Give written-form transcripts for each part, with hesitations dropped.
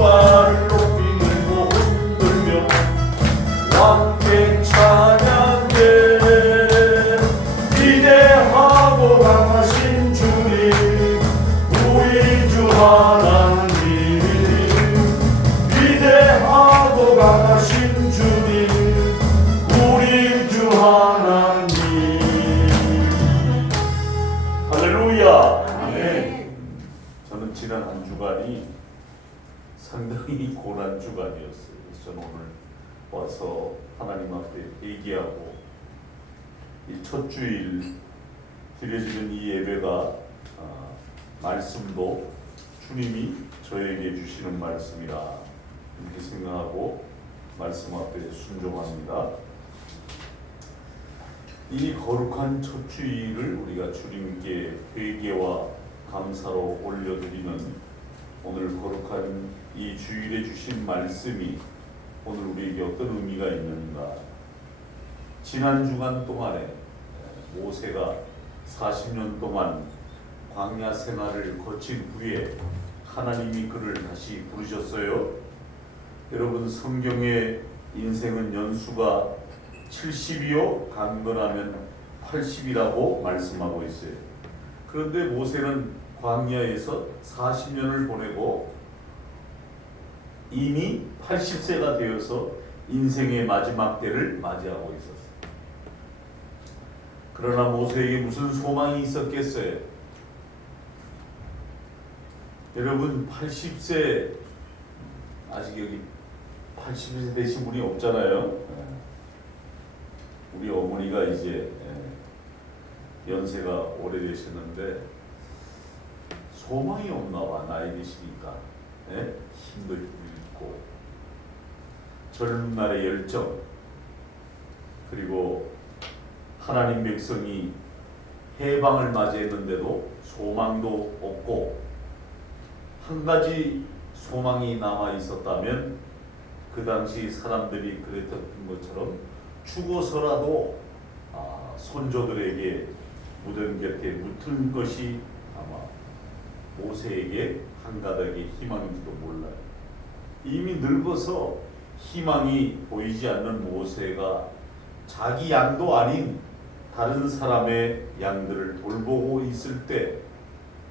깃발을 높이 들고 흔들며 왕께 찬양해. 위대하고 강하신 주님, 우리 주 하나님. 위대하고 강하신 주님, 우리 주 하나님. 할렐루야. 아멘. 저는 지난 한 주간이 상당히 고난 주간이었어요. 그래서 저는 오늘 와서 하나님 앞에 얘기하고, 이 첫 주일 드려지는 이 예배가 말씀도 주님이 저에게 주시는 말씀이라 이렇게 생각하고 말씀 앞에 순종합니다. 이 거룩한 첫 주일을 우리가 주님께 회개와 감사로 올려드리는 오늘 거룩한 이 주일에 주신 말씀이 오늘 우리에게 어떤 의미가 있는가. 지난 주간 동안에 모세가 40년 동안 광야 생활을 거친 후에 하나님이 그를 다시 부르셨어요. 여러분, 성경의 인생은 연수가 70이요 강건하면 80이라고 말씀하고 있어요. 그런데 모세는 광야에서 40년을 보내고 이미 80세가 되어서 인생의 마지막 때를 맞이하고 있었어요. 그러나 모세에게 무슨 소망이 있었겠어요? 여러분, 80세, 아직 여기 80세 되신 분이 없잖아요. 우리 어머니가 이제 연세가 오래되셨는데 소망이 없나 봐. 나이 드시니까 힘도 있고 젊은 날의 열정, 그리고 하나님 백성이 해방을 맞이했는데도 소망도 없고, 한 가지 소망이 남아 있었다면 그 당시 사람들이 그랬던 것처럼 죽어서라도 손조들에게 묻은 곁에 묻은 것이 아마 모세에게 한 가닥의 희망인지도 몰라요. 이미 늙어서 희망이 보이지 않는 모세가 자기 양도 아닌 다른 사람의 양들을 돌보고 있을 때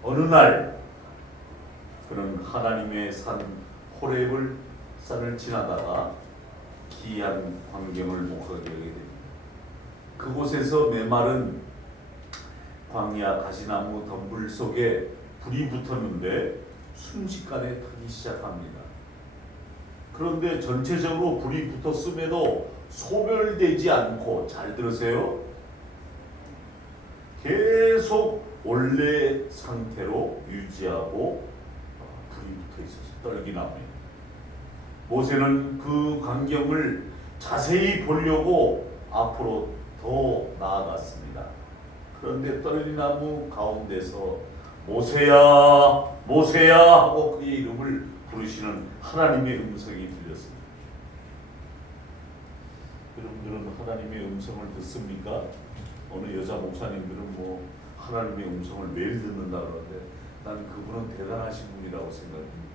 어느 날 그는 하나님의 산 호렙을 산을 지나다가 기이한 광경을 목격하게 됩니다. 그곳에서 메마른 광야 가시나무 덤불 속에 불이 붙었는데 순식간에 타기 시작합니다. 그런데 전체적으로 불이 붙었음에도 소멸되지 않고, 잘 들으세요, 계속 원래 상태로 유지하고 불이 붙어 있었어요. 떨기나무에. 모세는 그 광경을 자세히 보려고 앞으로 더 나아갔습니다. 그런데 떨기나무 가운데서 모세야, 모세야 하고 그의 이름을 부르시는 하나님의 음성이 들렸습니다. 여러분들은 하나님의 음성을 듣습니까? 어느 여자 목사님들은 뭐 하나님의 음성을 매일 듣는다 그러는데 난 그분은 대단하신 분이라고 생각합니다.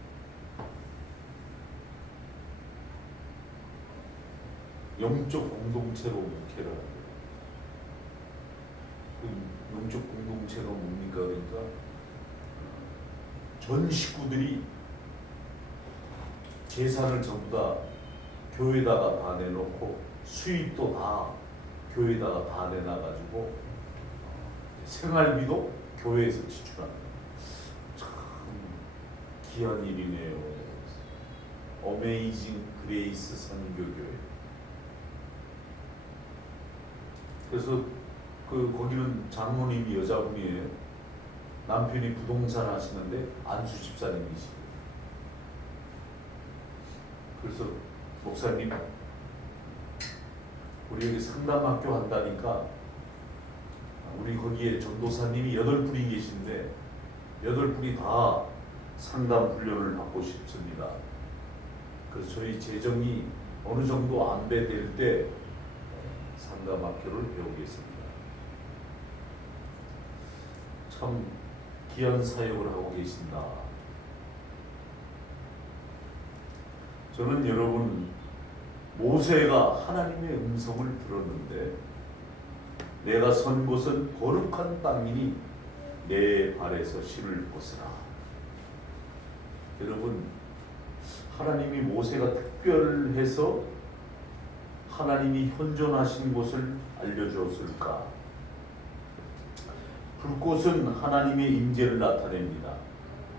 영적 공동체로 목회를 합니다. 그 영적 공동체가 뭡니까? 그러니까 전 식구들이 재산을 전부 다 교회에다가 다 내놓고 수입도 다 교회에다가 다 내놔가지고 생활비도 교회에서 지출합니다. 참 귀한 일이네요. 어메이징 그레이스 선교교회. 그래서 거기는 장모님이 여자분이에요. 남편이 부동산 하시는데 안수 집사님이시고. 그래서 목사님, 우리 여기 상담학교 한다니까 우리 거기에 전도사님이 8분이 계신데 8분이 다 상담 훈련을 받고 싶습니다. 그래서 저희 재정이 어느 정도 안배될 때 상담학교를 배우겠습니다. 참 귀한 사역을 하고 계신다. 저는 여러분 모세가 하나님의 음성을 들었는데 내가 선 곳은 거룩한 땅이니 내 발에서 신을 벗으라. 여러분 하나님이 모세가 특별해서 하나님이 현존하신 곳을 알려주었을까? 불꽃은 하나님의 임재를 나타냅니다.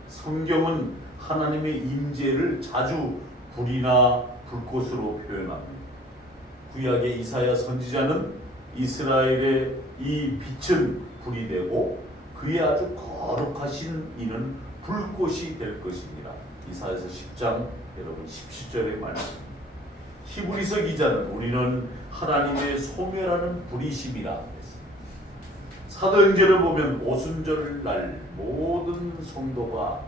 성경은 하나님의 임재를 자주 불이나 불꽃으로 표현합니다. 구약의 이사야 선지자는 이스라엘의 이 빛은 불이 되고 그의 아주 거룩하신 이는 불꽃이 될 것입니다. 이사야서 10장 여러분 17절의 말씀. 히브리서 기자는 우리는 하나님의 소멸하는 불이심이라 했습니다. 사도행전을 보면 오순절 날 모든 성도가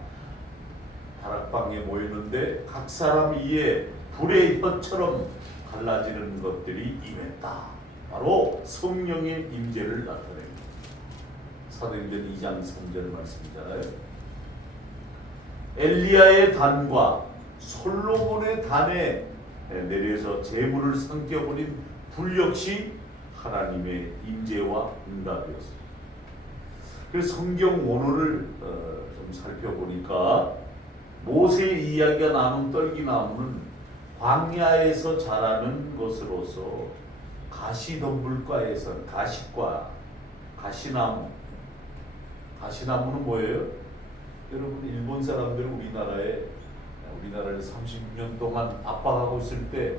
다락방에 모이는데 각 사람 위에 불의 혀처럼 갈라지는 것들이 임했다. 바로 성령의 임재를 나타냅니다. 사도행전 2장 3절 말씀이잖아요. 엘리야의 단과 솔로몬의 단에 내려서 재물을 삼켜버린 불 역시 하나님의 임재와 응답이었습니다. 그래서 성경 원어를 좀 살펴보니까 모세의 이야기가 나눈 떨기나무는 광야에서 자라는 것으로서 가시덤불과에서 가시과 가시나무. 가시나무는 뭐예요? 여러분 일본 사람들은 우리나라를 36년 동안 압박하고 있을 때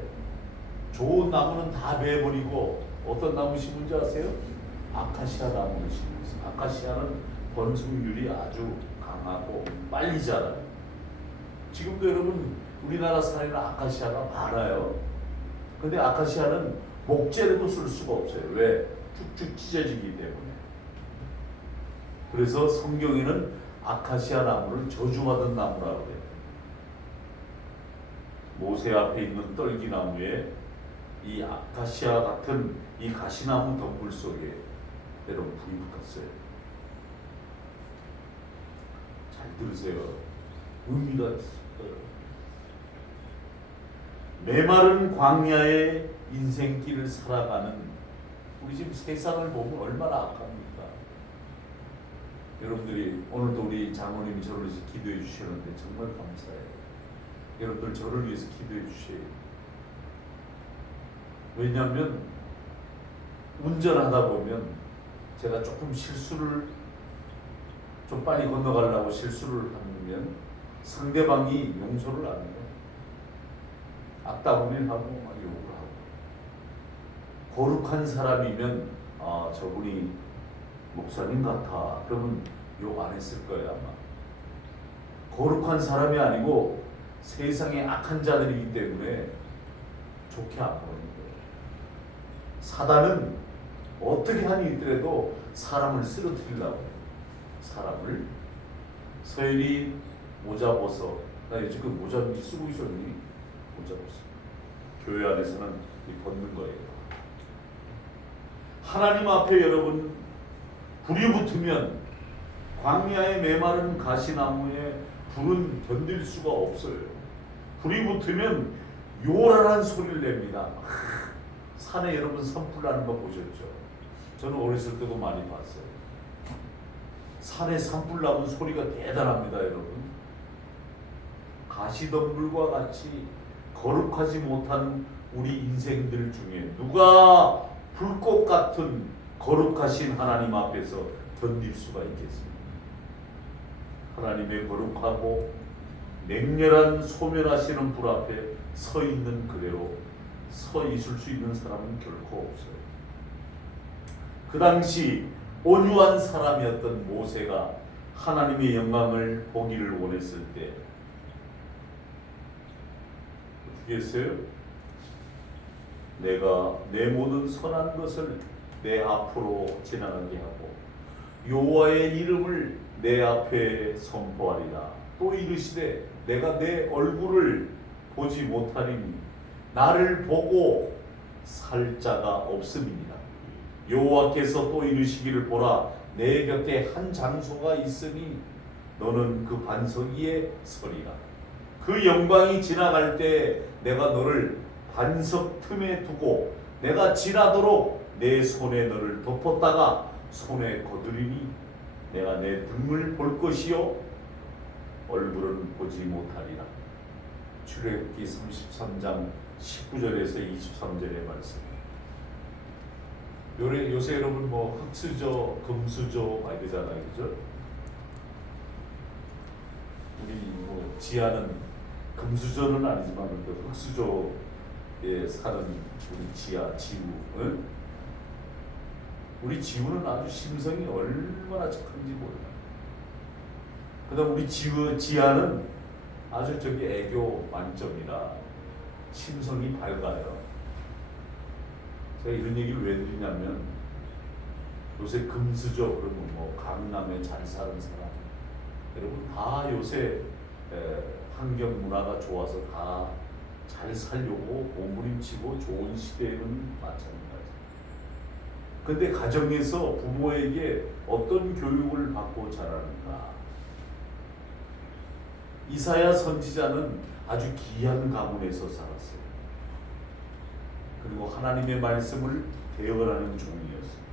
좋은 나무는 다 베어버리고 어떤 나무 심은지 아세요? 아카시아 나무를 심었어요. 아카시아는 번성률이 아주 강하고 빨리 자라요. 지금도 여러분 우리나라 산에는 아카시아가 많아요. 근데 아카시아는 목재로도 쓸 수가 없어요. 왜? 쭉쭉 찢어지기 때문에. 그래서 성경에는 아카시아 나무를 저주받은 나무라고 해요. 모세 앞에 있는 떨기나무에 이 아카시아 같은 이 가시나무 덤불 속에 여러분 불이 붙었어요. 잘 들으세요. 의미가 있어요. 메마른 광야의 인생길을 살아가는 우리 지금 세상을 보면 얼마나 악합니까? 여러분들이 오늘도 우리 장로님이 저를 위해서 기도해 주시는데 정말 감사해요. 여러분들 저를 위해서 기도해 주세요. 왜냐하면 운전하다 보면 제가 조금 실수를 좀 빨리 건너가려고 실수를 하면 상대방이 용서를 안 해요. 악다구니를 하고 막 욕을 하고. 거룩한 사람이면 저분이 목사님 같아. 그러면 욕 안 했을 거예요 아마. 거룩한 사람이 아니고 세상에 악한 자들이기 때문에 좋게 안 보는 거예요. 사단은 어떻게 하니 있더라도 사람을 쓰러뜨리려고 해요. 사람을. 서열이 모자 벗어. 나 요즘 그 모자 쓰고 있었니? 모자 벗어. 교회 안에서는 벗는 거예요. 하나님 앞에 여러분 불이 붙으면 광야의 메마른 가시나무에 불은 견딜 수가 없어요. 불이 붙으면 요란한 소리를 냅니다. 산에 여러분 산불 나는 거 보셨죠? 저는 어렸을 때도 많이 봤어요. 산에 산불 나면 소리가 대단합니다, 여러분. 가시덤불과 같이 거룩하지 못한 우리 인생들 중에 누가 불꽃 같은 거룩하신 하나님 앞에서 견딜 수가 있겠습니까? 하나님의 거룩하고 맹렬한 소멸하시는 불 앞에 서 있는 그대로 서 있을 수 있는 사람은 결코 없어요. 그 당시 온유한 사람이었던 모세가 하나님의 영광을 보기를 원했을 때 어떻게 했어요? 내가 내 모든 선한 것을 내 앞으로 지나가게 하고 여호와의 이름을 내 앞에 선포하리라. 또 이르시되 내가 내 얼굴을 보지 못하리니 나를 보고 살 자가 없음이니라. 여호와께서 또 이르시기를 보라 내 곁에 한 장소가 있으니 너는 그 반석 위에 서리라. 그 영광이 지나갈 때 내가 너를 반석 틈에 두고 내가 지나도록 내 손에 너를 덮었다가 손에 거두리니 내가 내 등을 볼 것이요 얼굴은 보지 못하리라. 출애굽기 33장 19절에서 23절의 말씀. 요새 여러분 뭐 흑수저, 금수저 막 이러잖아요, 그죠? 우리 뭐 지하는 금수저는 아니지만 그 흑수저에 사는 우리 지하, 지우, 응? 우리 지우는 아주 심성이 얼마나 착한지 몰라요. 그다음 우리 지하는 아주 애교 만점이라 심성이 밝아요. 제가 이런 얘기를 왜 드리냐면 요새 금수저 그러면 뭐 강남에 잘 사는 사람 여러분 다 요새 환경 문화가 좋아서 다 잘 살려고 몸부림치고 좋은 시대에는 마찬가지. 근데 가정에서 부모에게 어떤 교육을 받고 자라는가? 이사야 선지자는 아주 귀한 가문에서 살았어요. 그리고 하나님의 말씀을 대언하는 종이었어요.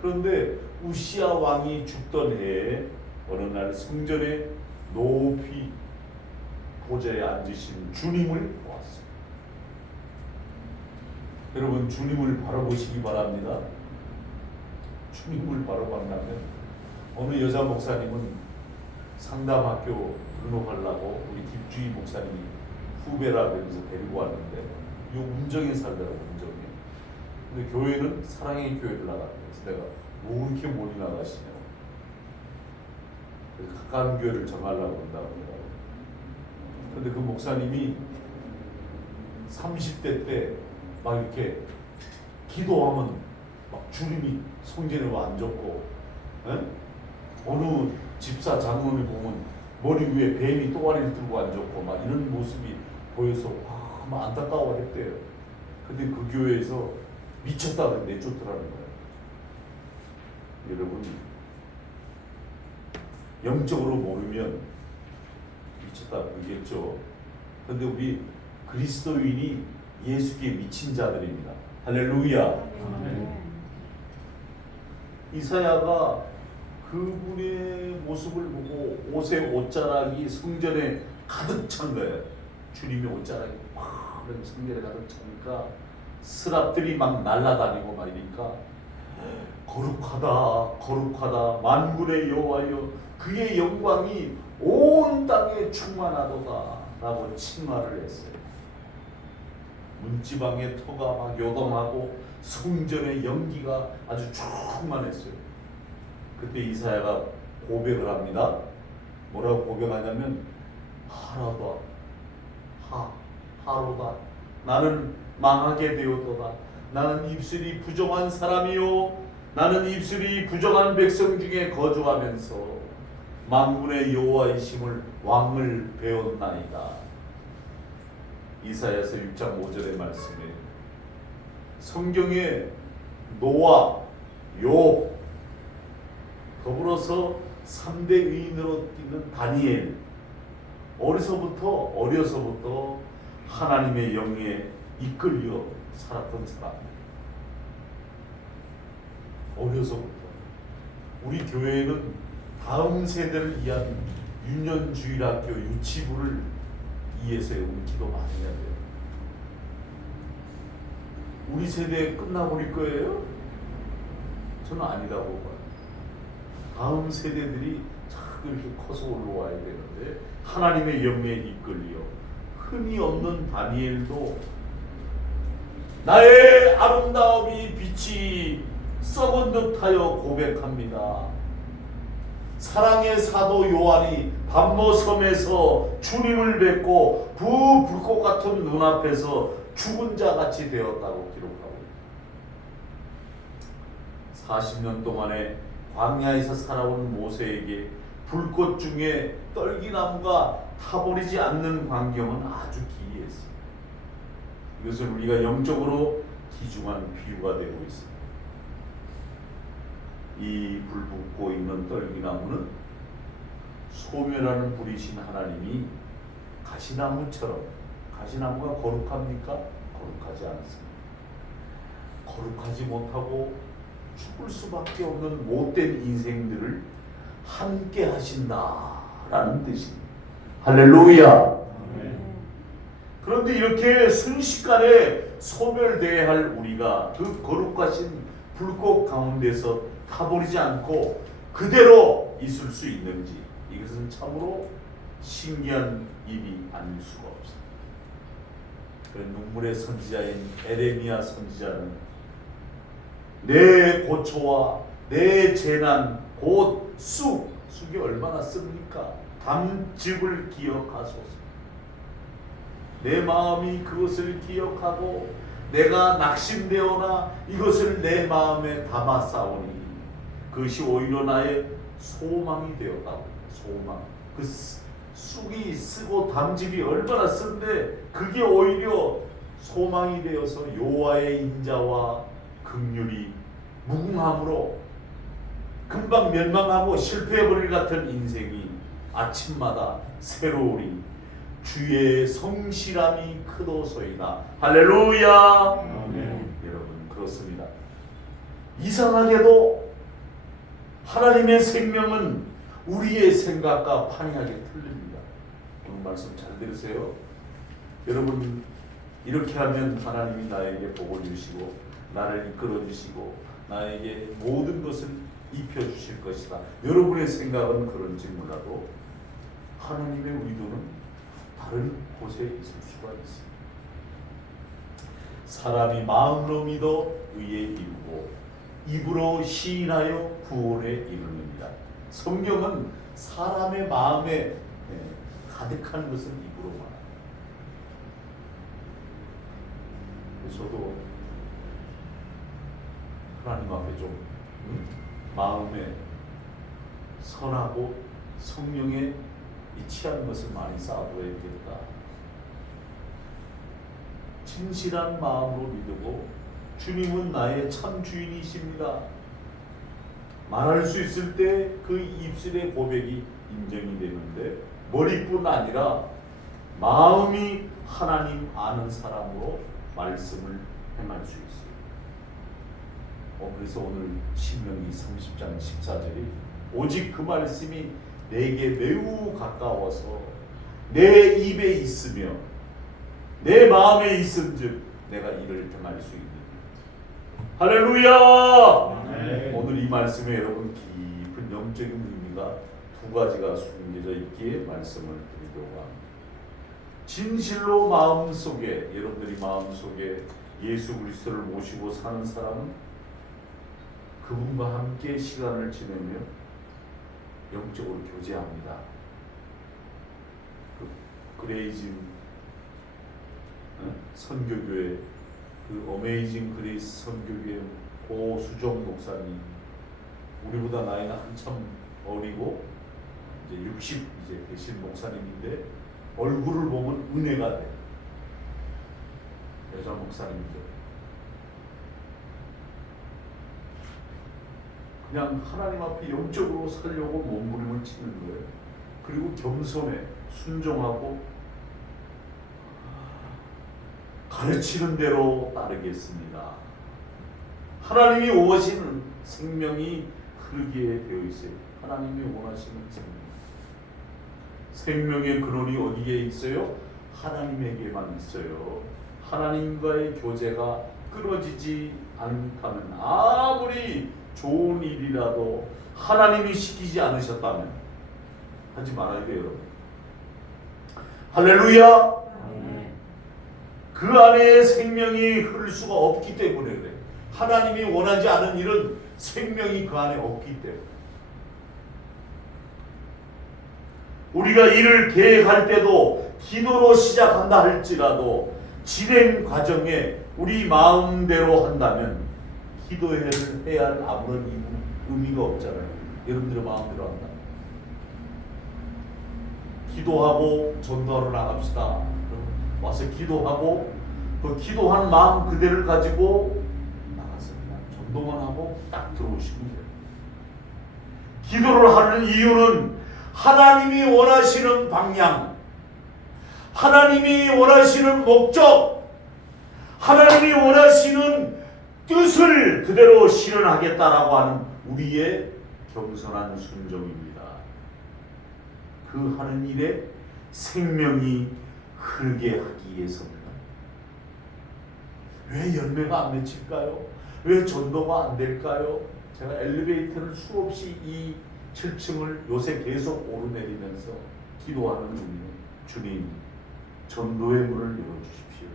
그런데 우시야 왕이 죽던 해에 어느 날 성전에 높이 보좌에 앉으신 주님을 보았어요. 여러분 주님을 바라보시기 바랍니다. 주님을 바라보려면 어느 여자 목사님은 상담학교 등록하려고 우리 김주희 목사님이 후배라 그래서 데리고 왔는데 이 운정에 살더라고. 운정에. 근데 교회는 사랑의 교회를 나갔대. 그래서 내가 뭐 그렇게 멀리 나가시냐고. 그래서 가까운 교회를 정하려고 한다고 하더라고. 근데 그 목사님이 30대 때 막 이렇게 기도하면 막 주님이 성전에 와 앉았고, 어느 집사 장로를 보면 머리 위에 뱀이 또아리를 들고 앉았고 막 이런 모습이 보여서 막 안타까워했대요. 근데 그 교회에서 미쳤다고 내쫓더라는 거예요. 여러분 영적으로 모르면 미쳤다 그러겠죠. 근데 우리 그리스도인이 예수께 미친 자들입니다. 할렐루야. 이사야가 그분의 모습을 보고 옷에 옷자락이 성전에 가득 찬 거예요. 주님의 옷자락이 막 성전에 가득 차니까 스랍들이 막 날아다니고 막 이러니까 거룩하다 거룩하다 만군의 여호와여 그의 영광이 온 땅에 충만하도다 라고 칭화를 했어요. 문지방의 터가 막 요동하고 성전의 연기가 아주 충만했어요. 그때 이사야가 고백을 합니다. 뭐라고 고백하냐면 하로다 나는 망하게 되었도다. 나는 입술이 부정한 사람이요 나는 입술이 부정한 백성 중에 거주하면서 만군의 여호와이심을 왕을 배웠나이다. 이사야서 6장 5절의 말씀에 성경에 노아, 욥 더불어서 3대 의인으로 있는 다니엘 어려서부터 하나님의 영에 이끌려 살았던 사람. 어려서부터 우리 교회는 다음 세대를 위한 유년주일학교 유치부를 위해서 우리 기도 많이 해야 돼요. 우리 세대 끝나버릴 거예요? 저는 아니라고 봐요. 다음 세대들이 자꾸 이렇게 커서 올라와야 되는데 하나님의 영에 이끌려 흔히 없는 다니엘도 나의 아름다움이 빛이 썩은 듯하여 고백합니다. 사랑의 사도 요한이 밤모섬에서 주님을 뵙고 불꽃 같은 눈앞에서 죽은 자같이 되었다고 기록하고 있습니다. 40년 동안에 광야에서 살아온 모세에게 불꽃 중에 떨기나무가 타버리지 않는 광경은 아주 기이했습니다. 이것은 우리가 영적으로 귀중한 비유가 되고 있습니다. 이 불붙고 있는 떨기나무는 소멸하는 불이신 하나님이 가시나무처럼. 가시나무가 거룩합니까? 거룩하지 않습니다. 거룩하지 못하고 죽을 수밖에 없는 못된 인생들을 함께 하신다라는 뜻입니다. 할렐루야. 그런데 이렇게 순식간에 소멸되어야 할 우리가 그 거룩하신 불꽃 가운데서 타버리지 않고 그대로 있을 수 있는지, 이것은 참으로 신기한 일이 아닐 수가 없습니다. 그 눈물의 선지자인 에레미야 선지자는 내 고초와 내 재난 곧 쑥이 얼마나 씁니까? 담즙을 기억하소서. 내 마음이 그것을 기억하고 내가 낙심되어나 이것을 내 마음에 담아 싸우니 그것이 오히려 나의 소망이 되었다고. 소망. 그 쑥이 쓰고 담즙이 얼마나 쓴데 그게 오히려 소망이 되어서 여호와의 인자와 긍휼이 무궁함으로 금방 멸망하고 실패해버릴 같은 인생이 아침마다 새로우리. 주의 성실함이 크도소이다. 할렐루야. 아멘. 여러분, 그렇습니다. 이상하게도 하나님의 생명은 우리의 생각과 판이하게 틀립니다. 오늘 말씀 잘 들으세요. 여러분, 이렇게 하면 하나님이 나에게 복을 주시고 나를 이끌어 주시고 나에게 모든 것을 입혀 주실 것이다. 여러분의 생각은 그런지 몰라도 하나님의 의도는 다른 곳에 있을 수가 있습니다. 사람이 마음으로 믿어 의에 이르고 입으로 시인하여 구원에 이르느니라. 성경은 사람의 마음에 가득한 것은 입으로 말합니다. 저도 하나님 앞에 좀 마음에 선하고 성령에 취한 것을 많이 쌓아둬야겠다. 진실한 마음으로 믿고 주님은 나의 참 주인이십니다. 말할 수 있을 때 그 입술의 고백이 인정이 되는데 머리뿐 아니라 마음이 하나님 아는 사람으로 말씀을 행할 수 있어요. 그래서 오늘 신명기 30장 14절이 오직 그 말씀이 내게 매우 가까워서 내 입에 있으며 내 마음에 있은즉 내가 이를 행할 수 있는. 할렐루야. 네. 오늘 이 말씀에 여러분 깊은 영적인 의미가 두 가지가 숨겨져 있기에 말씀을 드리려고 합니다. 진실로 마음속에, 여러분들이 마음속에 예수 그리스도를 모시고 사는 사람은 그분과 함께 시간을 지내며 영적으로 교제합니다. 그레이징 선교교회, 그 어메이징 그레이스 선교교회 고수정 목사님, 우리보다 나이는 한참 어리고 이제 60 이제 되신 목사님인데 얼굴을 보면 은혜가 돼. 여자 목사님들 그냥 하나님 앞에 영적으로 살려고 몸부림을 치는 거예요. 그리고 겸손해, 순종하고 가르치는 대로 따르겠습니다. 하나님이 원하시는 생명이 흐르게 되어 있어요. 하나님이 원하시는 생명의 근원이 어디에 있어요? 하나님에게만 있어요. 하나님과의 교제가 끊어지지 않다면 아무리 좋은 일이라도 하나님이 시키지 않으셨다면 하지 말아야 돼요, 여러분. 할렐루야. 그 안에 생명이 흐를 수가 없기 때문에 그래. 하나님이 원하지 않은 일은 생명이 그 안에 없기 때문에. 우리가 일을 계획할 때도 기도로 시작한다 할지라도 진행 과정에 우리 마음대로 한다면 기도해야 할 아무런 의미가 없잖아요. 여러분들의 마음대로 한다. 기도하고 전도하러 나갑시다. 와서 기도하고 그 기도한 마음 그대를 가지고 나가서 그냥 전도만 하고 딱 들어오시면 돼요. 기도를 하는 이유는 하나님이 원하시는 방향, 하나님이 원하시는 목적, 하나님이 원하시는 뜻을 그대로 실현하겠다라고 하는 우리의 겸손한 순종입니다. 그 하는 일에 생명이 흐르게 하기 위해서입니다. 왜 열매가 안 맺힐까요? 왜 전도가 안 될까요? 제가 엘리베이터를 수없이 이 7층을 요새 계속 오르내리면서 기도하는 중이에요. 주님, 전도의 문을 열어주십시오.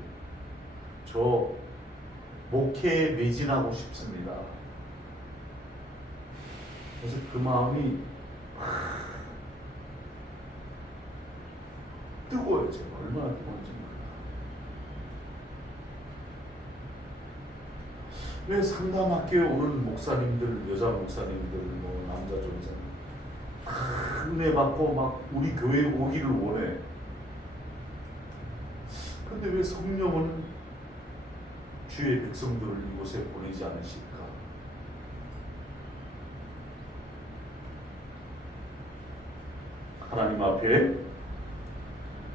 저 목회에 매진하고 싶습니다. 그래서 그 마음이 뜨거워요. 제가 얼마나 뜨거운지 몰라요. 왜 상담학교에 오는 목사님들, 여자 목사님들, 뭐 남자 전사님 은혜 받고 막 우리 교회에 오기를 원해. 근데 왜 성령은 주의 백성들을 이곳에 보내지 않으실까? 하나님 앞에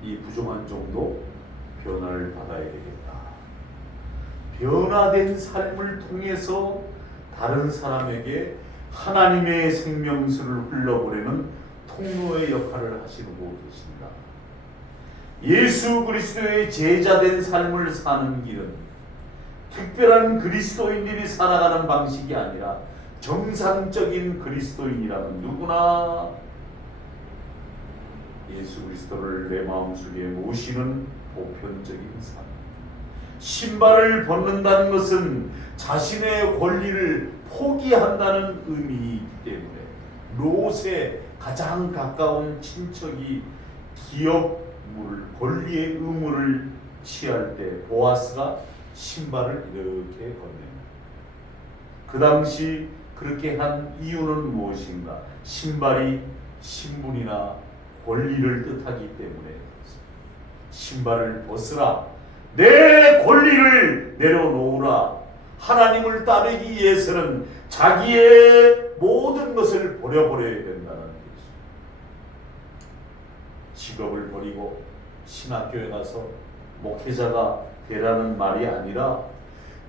이 부족한 정도 변화를 받아야 되겠다. 변화된 삶을 통해서 다른 사람에게 하나님의 생명수를 흘러보내는 통로의 역할을 하시고 계십니다. 예수 그리스도의 제자된 삶을 사는 길은 특별한 그리스도인들이 살아가는 방식이 아니라 정상적인 그리스도인이라면 누구나 예수 그리스도를 내 마음속에 모시는 보편적인 삶. 신발을 벗는다는 것은 자신의 권리를 포기한다는 의미이기 때문에 롯의 가장 가까운 친척이 기업물, 권리의 의무를 취할 때 보아스가 신발을 이렇게 건넵니다. 그 당시 그렇게 한 이유는 무엇인가? 신발이 신분이나 권리를 뜻하기 때문에 신발을 벗으라. 내 권리를 내려놓으라. 하나님을 따르기 위해서는 자기의 모든 것을 버려버려야 된다는 것이죠. 직업을 버리고 신학교에 가서 목회자가 되라는 말이 아니라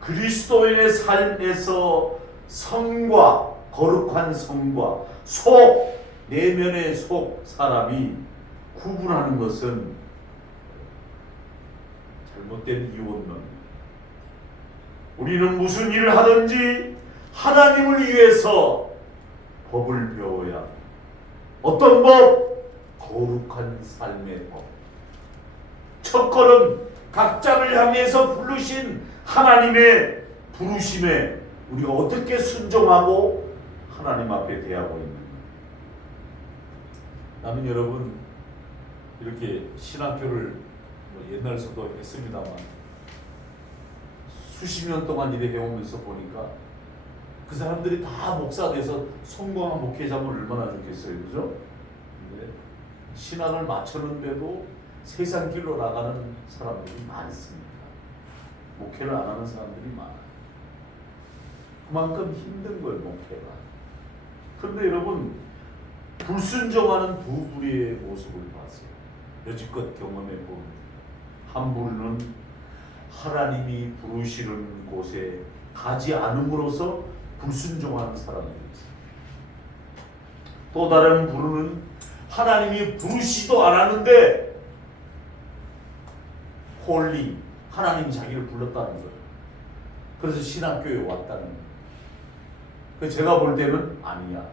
그리스도인의 삶에서 성과 거룩한 성과 속 내면의 속 사람이 구분하는 것은 잘못된 이원론. 우리는 무슨 일을 하든지 하나님을 위해서 법을 배워야. 어떤 법? 거룩한 삶의 법. 첫걸음 각자를 향해서 부르신 하나님의 부르심에 우리가 어떻게 순종하고 하나님 앞에 대하고 있는가. 나는 여러분 이렇게 신학교를 옛날서도 했습니다만 수십 년 동안 일해 해오면서 보니까 그 사람들이 다 목사 돼서 성공한 목회자면 얼마나 좋겠어요, 그죠? 근데 신학을 마쳤는데도 세상 길로 나가는 사람들이 많습니다. 목회를 안 하는 사람들이 많아요. 그만큼 힘든 거예요, 목회가. 그런데 여러분 불순종하는 두 부류의 모습을 봤어요. 여지껏 경험해 본 한 부류는 하나님이 부르시는 곳에 가지 않음으로써 불순종하는 사람들이 있어요. 또 다른 부류는 하나님이 부르시도 않았는데 홀리 하나님이 자기를 불렀다는 거예요. 그래서 신학교에 왔다는 거예요. 제가 볼 때는 아니야.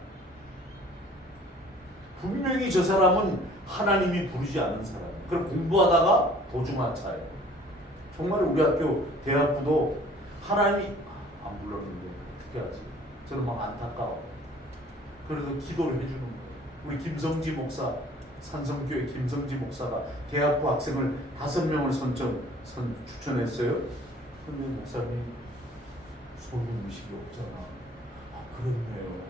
분명히 저 사람은 하나님이 부르지 않은 사람이에요. 그럼 공부하다가 도중하차예요. 정말 우리 학교 대학부도 하나님이 안 불렀는데 어떻게 하지? 저는 막 안타까워. 그래서 기도를 해주는 거예요. 우리 김성지 목사, 산성교회 김성지 목사가 대학부 학생을 5명을 추천했어요. 근데 목사님 소금 의식이 없잖아. 아 그렇네요.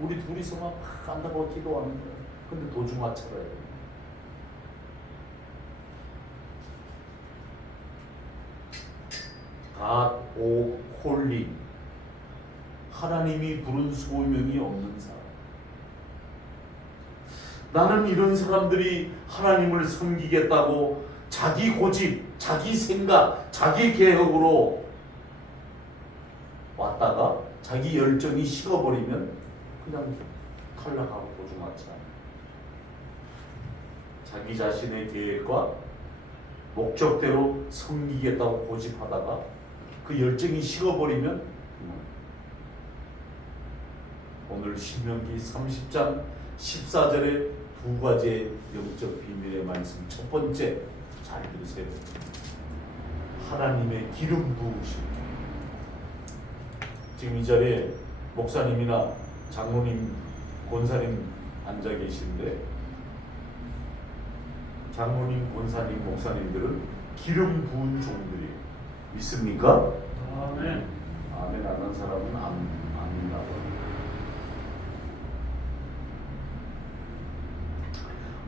우리 둘이서 막 안다고 기도하는 거예요. 근데 도중하차가 해요. God or calling. 하나님이 부른 소명이 없는 사람. 나는 이런 사람들이 하나님을 섬기겠다고 자기 고집, 자기 생각, 자기 계획으로 왔다가 자기 열정이 식어버리면 그냥 탈락하고 도중하잖아요. 자기 자신의 계획과 목적대로 섬기겠다고 고집하다가 그 열정이 식어버리면 오늘 신명기 30장 14절에 두 가지의 영적 비밀의 말씀. 첫 번째, 잘 들으세요. 하나님의 기름 부으심. 지금 이 자리에 목사님이나 장로님, 권사님 앉아 계신데 장로님, 권사님, 목사님들은 기름 부은 종들이에요. 믿습니까? 아멘. 아멘 안 한 사람은 안 믿나봐요.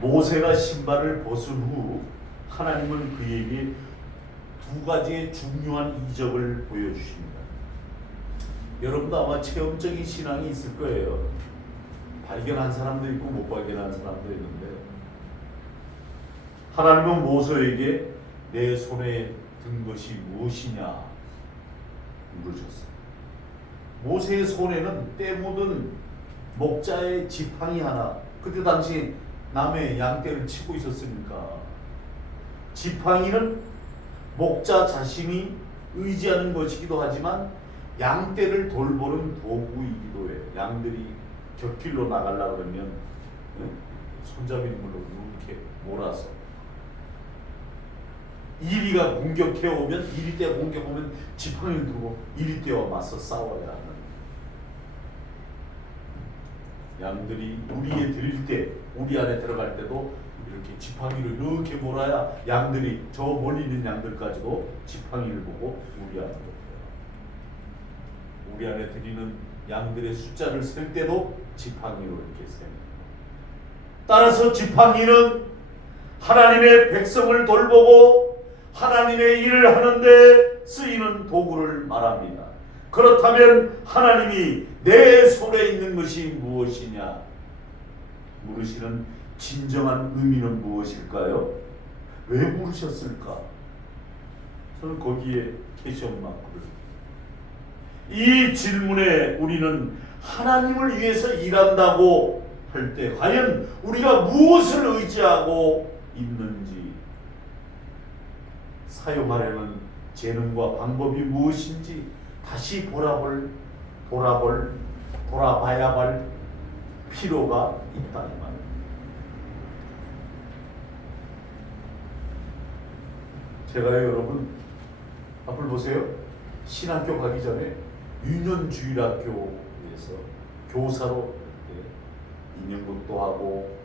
모세가 신발을 벗은 후 하나님은 그에게 두 가지의 중요한 이적을 보여주십니다. 여러분도 아마 체험적인 신앙이 있을 거예요. 발견한 사람도 있고 못 발견한 사람도 있는데 하나님은 모세에게 내 손에 든 것이 무엇이냐 물으셨어요. 모세의 손에는 때 묻은 목자의 지팡이 하나, 그때 당시 남의 양떼를 치고 있었으니까 지팡이는 목자 자신이 의지하는 것이기도 하지만 양떼를 돌보는 도구이기도 해요. 양들이 곁길로 나가려고 그러면 손잡이물로 이렇게 몰아서 이리가 공격해 오면 이리떼가 공격해 오면 지팡이를 들고 이리떼와 맞서 싸워야 하는, 양들이 우리에 들일 때, 우리 안에 들어갈 때도 이렇게 지팡이를 이렇게 몰아야 양들이 저 멀리 있는 양들까지도 지팡이를 보고 우리 안에 들어요. 우리 안에 들이는 양들의 숫자를 셀 때도 지팡이로 이렇게 셉니다. 따라서 지팡이는 하나님의 백성을 돌보고 하나님의 일을 하는데 쓰이는 도구를 말합니다. 그렇다면 하나님이 내 손에 있는 것이 무엇이냐 물으시는 진정한 의미는 무엇일까요? 왜 물으셨을까? 저는 거기에 캐션 마크를, 이 질문에 우리는 하나님을 위해서 일한다고 할 때 과연 우리가 무엇을 의지하고 있는지, 사용하려는 재능과 방법이 무엇인지 다시 돌아봐야 할 필요가 있다 이 말입니다. 제가요 여러분 앞을 보세요. 신학교 가기 전에 유년주일학교에서 교사로 인형극도 하고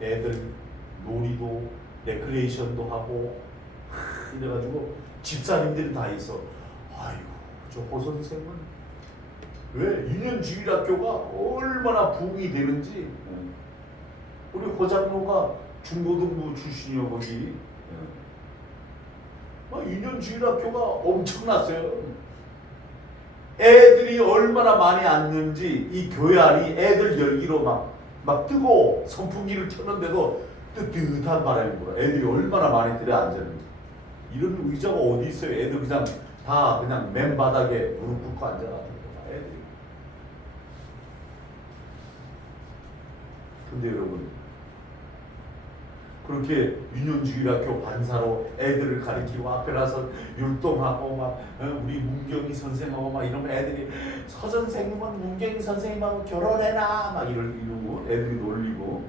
애들 놀이도 레크레이션도 하고 이래가지고 집사님들이 다 있어. 아이고 저 호 선생은 왜 유년주일학교가 얼마나 부흥이 되는지. 우리 고장로가 중고등부 출신이요 거기. 유년주일학교가 엄청났어요. 애들이 얼마나 많이 앉는지 이 교회 안이 애들 열기로 막 뜨고 선풍기를 켰는데도 뜨뜻한 바람이 불어. 애들이 얼마나 많이 들어 앉았는지. 이런 의자가 어디 있어요? 애들 그냥 다 그냥 맨바닥에 무릎 꿇고 앉아가지고 애들이. 근데 여러분 그렇게 유년주일학교 반사로 애들을 가리키고 앞에 나서 율동하고 막 우리 문경이 선생하고 막 이러면 애들이 서 선생님은 문경이 선생님하고 결혼해라 막 이러고 애들이 놀리고,